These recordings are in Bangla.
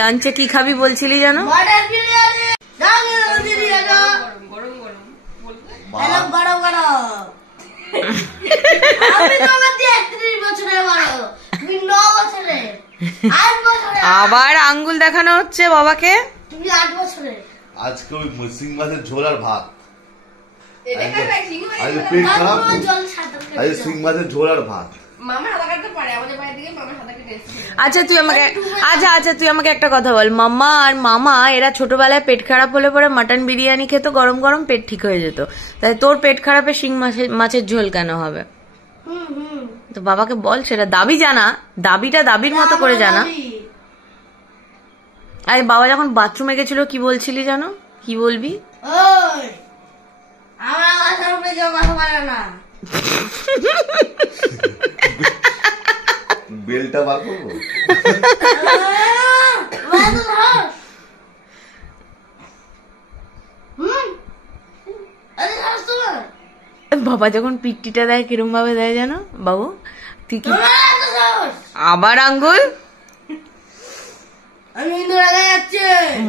লাঞ্চে কি খাবি বলছিলি জানো? আবার আঙ্গুল দেখানো হচ্ছে বাবাকে। তুমি 8 বছরে। আজকে ওই সিং মাছের ঝোল আর ভাত। সিং মাছের ঝোল আর ভাত। আচ্ছা তুই আমাকে তুই আমাকে একটা কথা বল, মাম্মা আর মামা এরা ছোটবেলায় পেট খারাপ হলে পরে মাটন বিরিয়ানি খেত, গরম গরম পেট ঠিক হয়ে যেত, তাই তোর পেট খারাপে শিং মাছের ঝোল কেন হবে? তো বাবাকে বল, সেটা দাবি জানা, দাবিটা দাবির মতো করে জানা। আরে বাবা যখন বাথরুমে গেছিল কি বলছিলি জানো? কি বলবি? বেলটা বার করবো। বাবা যখন পিট্টিটা দেয় কিরম ভাবে দেয় জানো বাবু? তুই কি আবার আঙ্গুল?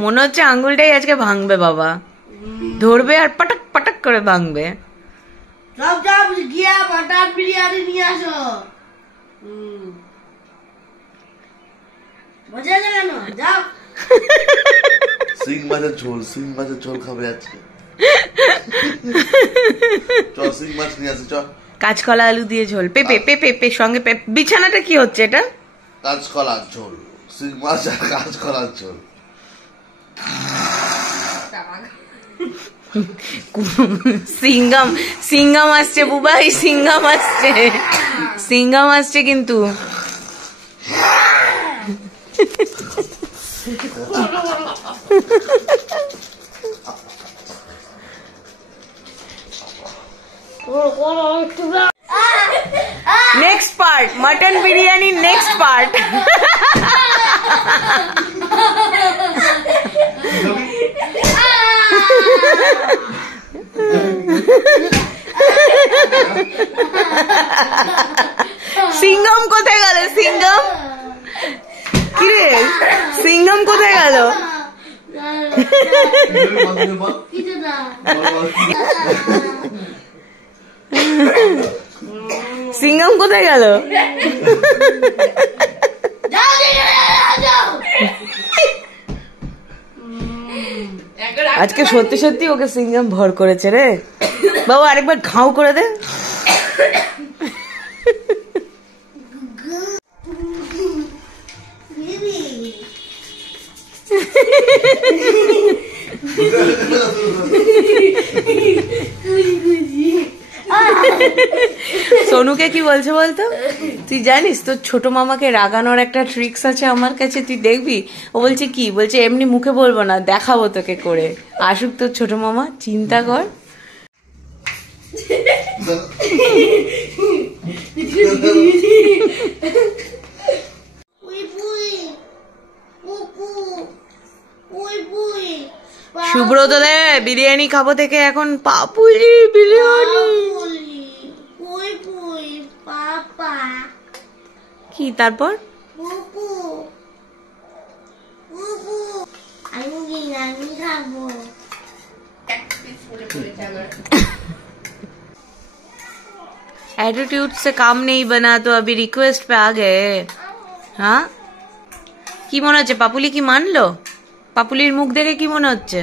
মনে হচ্ছে আঙ্গুলটাই আজকে ভাঙবে বাবা, ধরবে আর পটাক পটাক করে ভাঙবে। গিয়া মাটন বিরিয়ানি নিয়ে আসো। যাও। সিং মাছের ঝোল খাবে আজকে। চল সিং মাছ নিয়ে আসি চল। কাঁচকলা আলু দিয়ে ঝোল, পেঁপে সঙ্গে বিছানাটা কি হচ্ছে এটা? কাঁচকলার ঝোল, সিং মাছ আর কাঁচকলার ঝোল। সিঙ্গাম আসছে বুবাই, সিঙ্গাম আসছে কিন্তু। Next part, mutton biryani next part. Singham কোথায় গেল? সিঙ্গাম কিরে, সিঙ্গাম কোথায় গেল? সিঙ্গাম কোথায় গেল? আজকে সত্যি সত্যি ওকে সিঙ্গাম ভর করেছে রে বাবা। আরেকবার ঘাউ করে দে। সোনুকে কি বলছে বলতো? তুই জানিস তোর ছোট মামাকে রাগানোর একটা ট্রিক্স আছে আমার কাছে, তুই দেখবি। ও বলছে কি? বলছে এমনি মুখে বলবো না, দেখাবো তোকে করে। আসুক তোর ছোট মামা, চিন্তা কর। সুব্রত দে বিরিয়ানি খাবো থেকে এখন পাপুলি বিরিয়ানি। কি তারপর? एटीट्यूड से काम नहीं बना तो अभी रिक्वेस्ट पे आ गए। हाँ কি মনে হচ্ছে? পাপুলি কি মানলো? পাপুলির মুখ দেখে কি মনে হচ্ছে?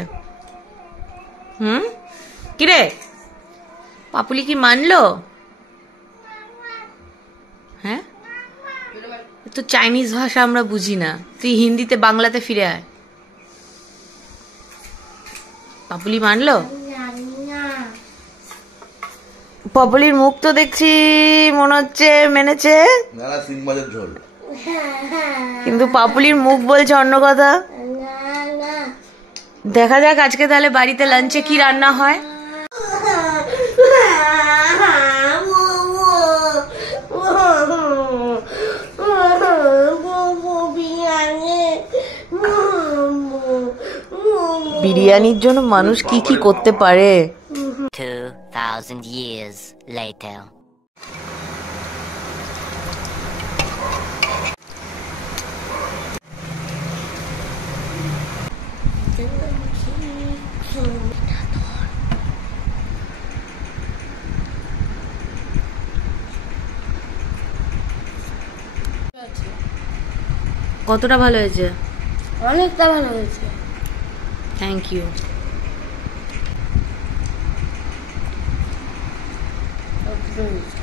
কিরে পাপুলি কি মানলো? হ্যাঁ তো চাইনিজ ভাষা আমরা বুঝি না, তুই হিন্দিতে বাংলাতে ফিরে আয়। পাপুলি মানলো? পাপুলির মুখ তো দেখছি মনে হচ্ছে মেনেছে, কিন্তু পাপুলির মুখ বলছে অন্য কথা। দেখা যাক আজকে তাহলে বাড়িতে লাঞ্চে কি রান্না হয়। বিরিয়ানির জন্য মানুষ কি কি করতে পারে। 2000 years later. কতটা ভালো হয়েছে? অনেকটা ভালো হয়েছে। Thank you. অতটা হয়েছে।